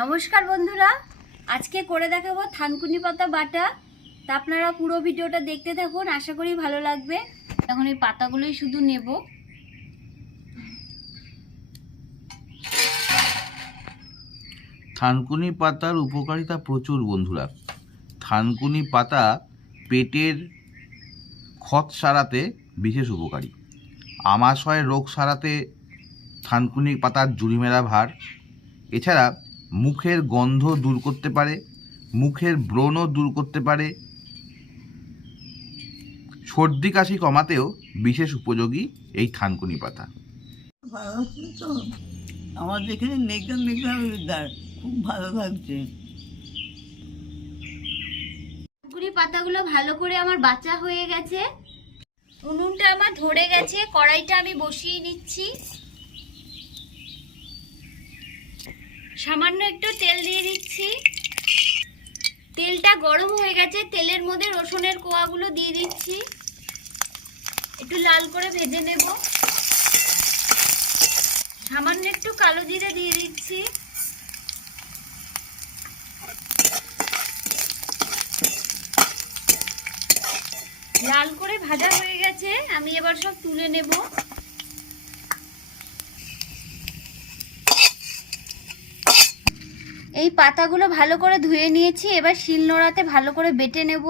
নমস্কার বন্ধুরা। আজকে করে দেখাবো থানকুনি পাতা বাটা। তা আপনারা পুরো ভিডিওটা দেখতে থাকুন, আশা করি ভালো লাগবে। এখন এই পাতাগুলোই শুধু নেব। থানকুনি পাতার উপকারিতা প্রচুর বন্ধুরা। থানকুনি পাতা পেটের ক্ষত সারাতে বিশেষ উপকারী। আমাশয় রোগ সারাতে থানকুনি পাতার জুড়িমেলা ভার। এছাড়া মুখের গন্ধ দূর করতে পারে মুখের ব্রণও দূর করতে পারে। সর্দি কাশি কমাতেও বিশেষ উপযোগী এই থানকুনি পাতা। আমাদের এখানে মেঘা মেঘা ওয়েদার খুব ভালো লাগছে। পাতাগুলো ভালো করে আমার বাঁচা হয়ে গেছে। উনুনটা আমার ধরে গেছে কড়াইটা আমি বসিয়ে নিচ্ছি। সামান্য একটু তেল দিয়ে দিচ্ছি। তেলটা গরম হয়ে গেছে, তেলের মধ্যে রসুনের কোয়াগুলো দিয়ে দিচ্ছি। একটু লাল করে ভেজে নেব। সামান্য একটু কালো জিরে দিয়ে দিচ্ছি। লাল করে ভাজা হয়ে গেছে, আমি এবার সব তুলে নেব। এই পাতাগুলো ভালো করে ধুয়ে নিয়েছি, এবার শিল নোড়াতে ভালো করে বেটে নেব।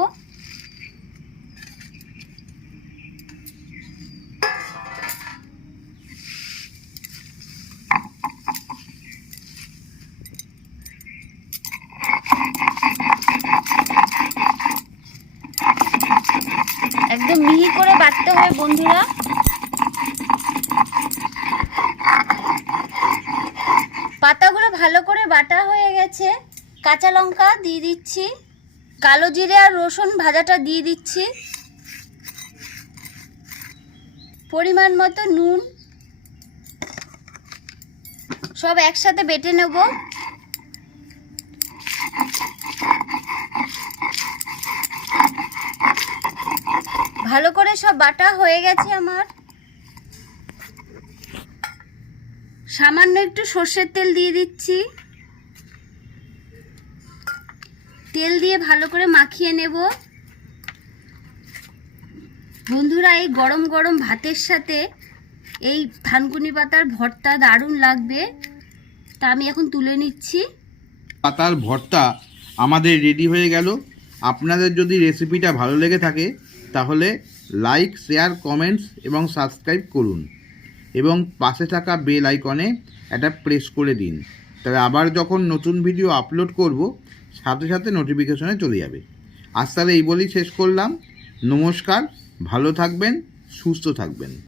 একদম মিহি করে বাটতে হয় বন্ধুরা পাতাগুলো ভালো করে বাটা হয়ে গেছে। কাঁচা লঙ্কা দিয়ে দিচ্ছি। কালো জিরে আর রসুন ভাজাটা দিয়ে দিচ্ছি। পরিমাণ মতো নুন। সব একসাথে বেটে নেব। ভালো করে সব বাটা হয়ে গেছে আমার। সামান্য একটু সর্ষের তেল দিয়ে দিচ্ছি। তেল দিয়ে ভালো করে মাখিয়ে নেব। বন্ধুরা, এই গরম গরম ভাতের সাথে এই থানকুনি পাতার ভর্তা দারুণ লাগবে। তা আমি এখন তুলে নিচ্ছি। পাতার ভর্তা আমাদের রেডি হয়ে গেল। আপনাদের যদি রেসিপিটা ভালো লেগে থাকে, তাহলে লাইক শেয়ার কমেন্টস এবং সাবস্ক্রাইব করুন। এবং পাশে থাকা বেল আইকনে এটা প্রেস করে দিন। তাহলে আবার যখন নতুন ভিডিও আপলোড করব, সাথে সাথে নোটিফিকেশনে চলে যাবে। আজ তাহলে এই বলেই শেষ করলাম। নমস্কার, ভালো থাকবেন, সুস্থ থাকবেন।